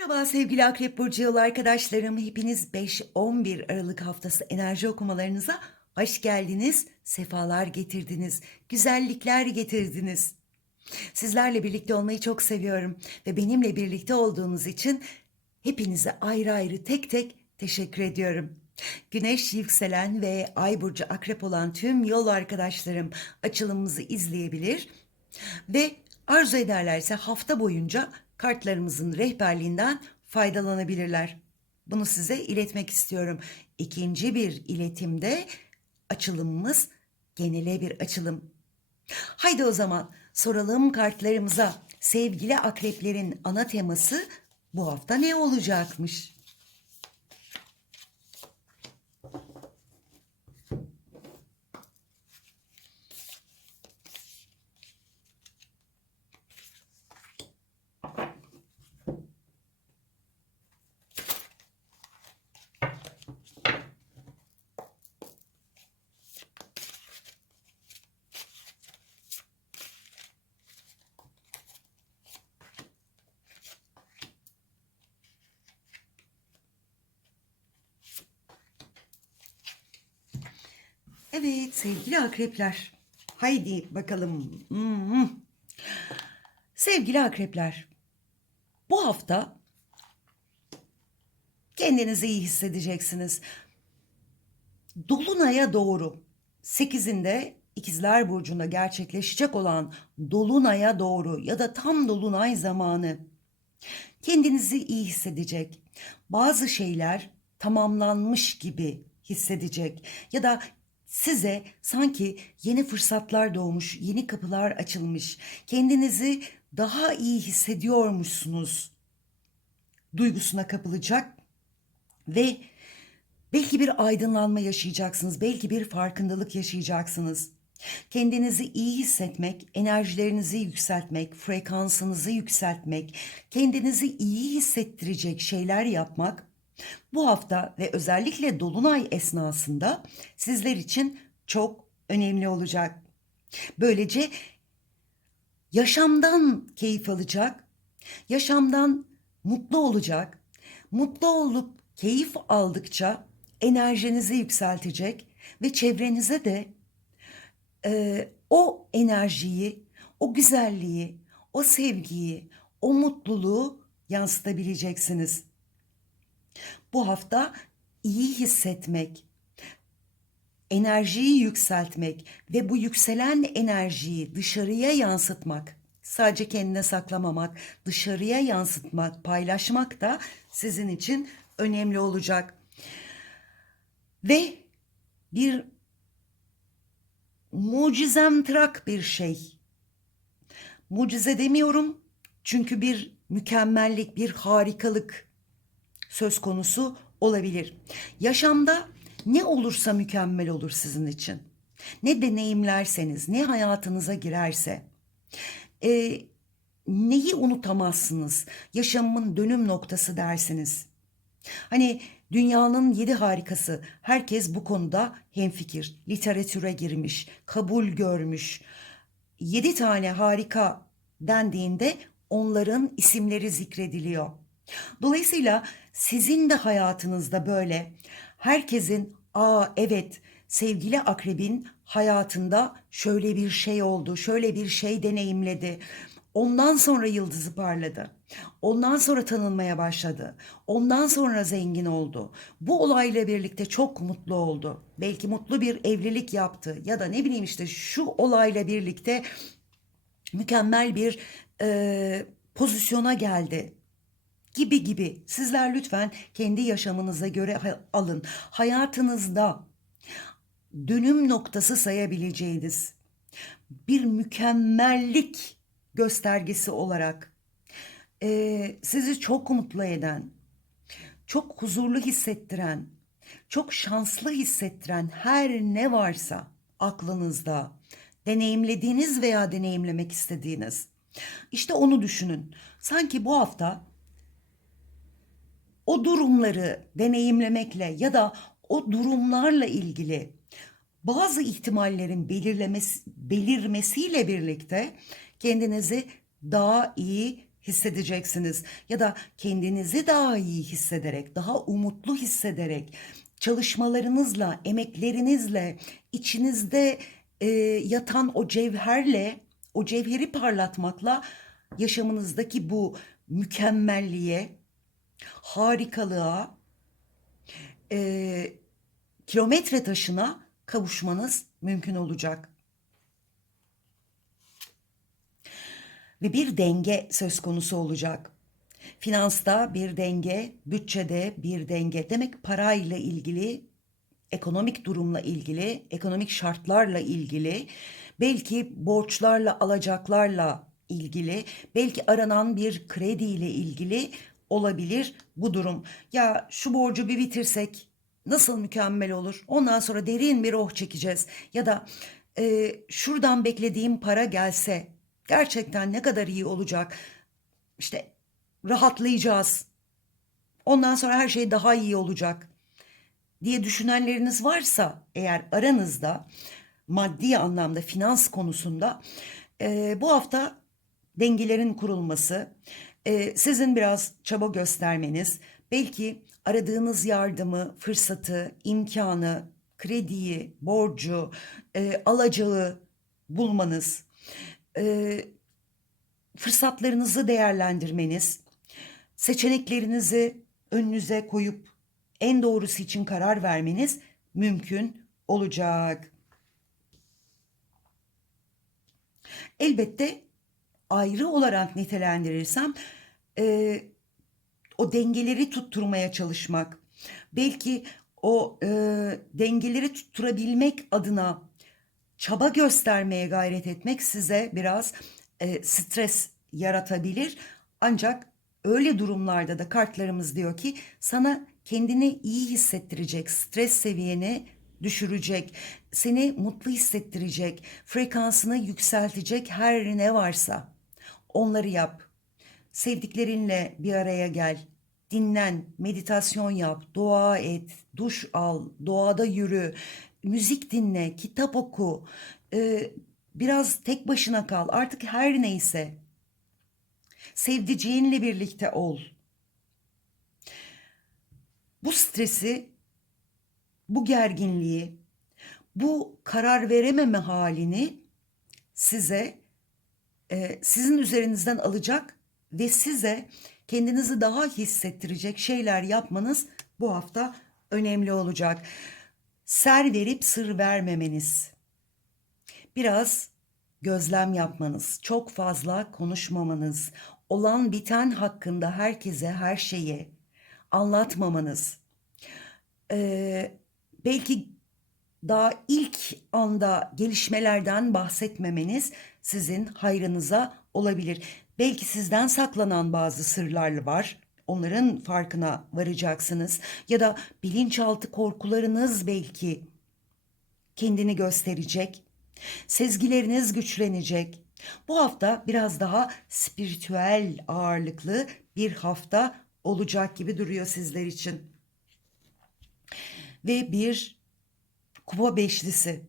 Merhaba sevgili Akrep Burcu yolu arkadaşlarım. Hepiniz 5-11 Aralık haftası enerji okumalarınıza hoş geldiniz. Sefalar getirdiniz. Güzellikler getirdiniz. Sizlerle birlikte olmayı çok seviyorum. Ve benimle birlikte olduğunuz için hepinize ayrı ayrı tek tek teşekkür ediyorum. Güneş yükselen ve ay burcu akrep olan tüm yol arkadaşlarım açılımımızı izleyebilir ve arzu ederlerse hafta boyunca kartlarımızın rehberliğinden faydalanabilirler. Bunu size iletmek istiyorum. İkinci bir iletimde açılımımız genele bir açılım. Haydi o zaman soralım kartlarımıza. Sevgili akreplerin ana teması bu hafta ne olacakmış? Evet sevgili akrepler. Haydi bakalım. Hmm. Sevgili akrepler. Bu hafta kendinizi iyi hissedeceksiniz. Dolunay'a doğru 8'inde İkizler Burcu'nda gerçekleşecek olan Dolunay'a doğru ya da tam Dolunay zamanı kendinizi iyi hissedecek. Bazı şeyler tamamlanmış gibi hissedecek ya da size sanki yeni fırsatlar doğmuş, yeni kapılar açılmış, kendinizi daha iyi hissediyormuşsunuz duygusuna kapılacak ve belki bir aydınlanma yaşayacaksınız, belki bir farkındalık yaşayacaksınız. Kendinizi iyi hissetmek, enerjilerinizi yükseltmek, frekansınızı yükseltmek, kendinizi iyi hissettirecek şeyler yapmak bu hafta ve özellikle dolunay esnasında sizler için çok önemli olacak. Böylece yaşamdan keyif alacak, yaşamdan mutlu olacak. Mutlu olup keyif aldıkça enerjinizi yükseltecek ve çevrenize de e, o enerjiyi, o güzelliği, o sevgiyi, o mutluluğu yansıtabileceksiniz. Bu hafta iyi hissetmek, enerjiyi yükseltmek ve bu yükselen enerjiyi dışarıya yansıtmak, sadece kendine saklamamak, dışarıya yansıtmak, paylaşmak da sizin için önemli olacak. Ve bir mucizemtrak bir şey. Mucize demiyorum çünkü bir mükemmellik, bir harikalık söz konusu olabilir. Yaşamda ne olursa mükemmel olur sizin için. Ne deneyimlerseniz, ne hayatınıza girerse, e, neyi unutamazsınız, yaşamımın dönüm noktası dersiniz. Hani dünyanın yedi harikası, herkes bu konuda hemfikir, literatüre girmiş, kabul görmüş. Yedi tane harika dendiğinde onların isimleri zikrediliyor. Dolayısıyla sizin de hayatınızda böyle herkesin aa evet sevgili akrebin hayatında şöyle bir şey oldu, şöyle bir şey deneyimledi. Ondan sonra yıldızı parladı. Ondan sonra tanınmaya başladı. Ondan sonra zengin oldu. Bu olayla birlikte çok mutlu oldu. Belki mutlu bir evlilik yaptı ya da ne bileyim işte şu olayla birlikte mükemmel bir e, pozisyona geldi gibi gibi. Sizler lütfen kendi yaşamınıza göre alın. Hayatınızda dönüm noktası sayabileceğiniz bir mükemmellik göstergesi olarak e, sizi çok mutlu eden, çok huzurlu hissettiren, çok şanslı hissettiren her ne varsa aklınızda deneyimlediğiniz veya deneyimlemek istediğiniz işte onu düşünün. Sanki bu hafta o durumları deneyimlemekle ya da o durumlarla ilgili bazı ihtimallerin belirlemesi, belirmesiyle birlikte kendinizi daha iyi hissedeceksiniz ya da kendinizi daha iyi hissederek, daha umutlu hissederek çalışmalarınızla, emeklerinizle, içinizde e, yatan o cevherle, o cevheri parlatmakla yaşamınızdaki bu mükemmelliğe, harikalığa, e, kilometre taşına kavuşmanız mümkün olacak. Ve bir denge söz konusu olacak. Finansta bir denge, bütçede bir denge. Demek parayla ilgili, ekonomik durumla ilgili, ekonomik şartlarla ilgili, belki borçlarla, alacaklarla ilgili, belki aranan bir krediyle ilgili olabilir bu durum. Ya şu borcu bir bitirsek nasıl mükemmel olur? Ondan sonra derin bir oh çekeceğiz. Ya da e, şuradan beklediğim para gelse gerçekten ne kadar iyi olacak? İşte rahatlayacağız. Ondan sonra her şey daha iyi olacak diye düşünenleriniz varsa eğer aranızda maddi anlamda finans konusunda e, bu hafta dengelerin kurulması, e, sizin biraz çaba göstermeniz, belki aradığınız yardımı, fırsatı, imkanı, krediyi, borcu, e, alacağı bulmanız, e, fırsatlarınızı değerlendirmeniz, seçeneklerinizi önünüze koyup en doğrusu için karar vermeniz mümkün olacak. Elbette ayrı olarak nitelendirirsem e, o dengeleri tutturmaya çalışmak, belki o e, dengeleri tutturabilmek adına çaba göstermeye gayret etmek size biraz e, stres yaratabilir. Ancak öyle durumlarda da kartlarımız diyor ki sana kendini iyi hissettirecek, stres seviyeni düşürecek, seni mutlu hissettirecek, frekansını yükseltecek her ne varsa onları yap. Sevdiklerinle bir araya gel. Dinlen, meditasyon yap, dua et, duş al, doğada yürü, müzik dinle, kitap oku, e, biraz tek başına kal. Artık her neyse. Sevdiceğinle birlikte ol. Bu stresi, bu gerginliği, bu karar verememe halini size e, sizin üzerinizden alacak ve size kendinizi daha hissettirecek şeyler yapmanız bu hafta önemli olacak. Ser verip sır vermemeniz. Biraz gözlem yapmanız, çok fazla konuşmamanız, olan biten hakkında herkese her şeyi anlatmamanız. Ee, belki daha ilk anda gelişmelerden bahsetmemeniz sizin hayrınıza olabilir. Belki sizden saklanan bazı sırlar var. Onların farkına varacaksınız ya da bilinçaltı korkularınız belki kendini gösterecek. Sezgileriniz güçlenecek. Bu hafta biraz daha spiritüel ağırlıklı bir hafta olacak gibi duruyor sizler için. Ve bir kupa beşlisi.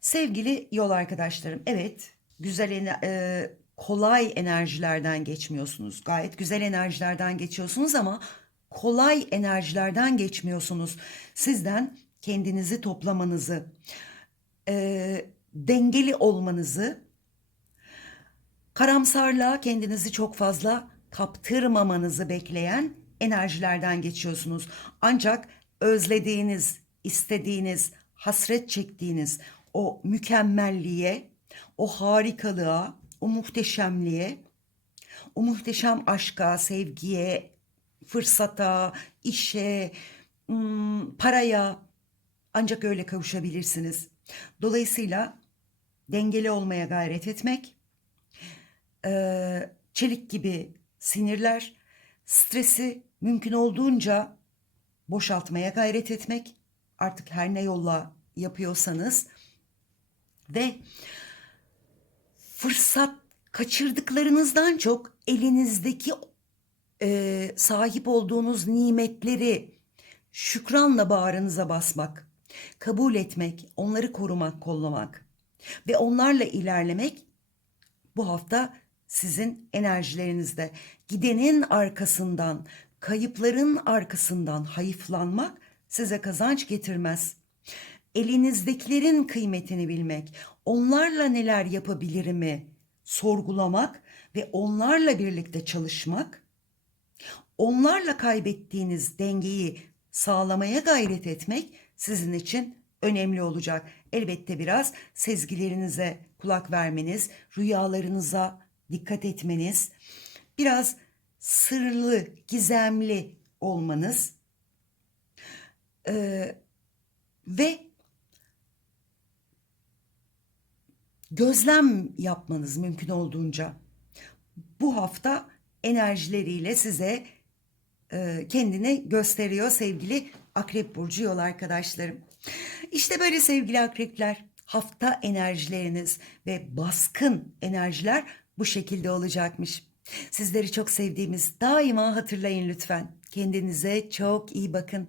Sevgili yol arkadaşlarım, evet güzel e, kolay enerjilerden geçmiyorsunuz. Gayet güzel enerjilerden geçiyorsunuz ama kolay enerjilerden geçmiyorsunuz. Sizden kendinizi toplamanızı, e, dengeli olmanızı, karamsarlığa kendinizi çok fazla kaptırmamanızı bekleyen enerjilerden geçiyorsunuz. Ancak özlediğiniz, istediğiniz, hasret çektiğiniz o mükemmelliğe, o harikalığa, o muhteşemliğe, o muhteşem aşka, sevgiye, fırsata, işe, ım, paraya ancak öyle kavuşabilirsiniz. Dolayısıyla dengeli olmaya gayret etmek, çelik gibi sinirler, stresi mümkün olduğunca boşaltmaya gayret etmek, artık her ne yolla yapıyorsanız ve fırsat kaçırdıklarınızdan çok elinizdeki e, sahip olduğunuz nimetleri şükranla bağrınıza basmak, kabul etmek, onları korumak, kollamak ve onlarla ilerlemek bu hafta sizin enerjilerinizde. Gidenin arkasından, kayıpların arkasından hayıflanmak size kazanç getirmez. Elinizdekilerin kıymetini bilmek, onlarla neler yapabilirimi sorgulamak ve onlarla birlikte çalışmak, onlarla kaybettiğiniz dengeyi sağlamaya gayret etmek sizin için önemli olacak. Elbette biraz sezgilerinize kulak vermeniz, rüyalarınıza dikkat etmeniz, biraz sırlı, gizemli olmanız eee, ve gözlem yapmanız mümkün olduğunca bu hafta enerjileriyle size e, kendini gösteriyor sevgili Akrep Burcu yol arkadaşlarım. İşte böyle sevgili akrepler hafta enerjileriniz ve baskın enerjiler bu şekilde olacakmış. Sizleri çok sevdiğimiz daima hatırlayın lütfen. Kendinize çok iyi bakın.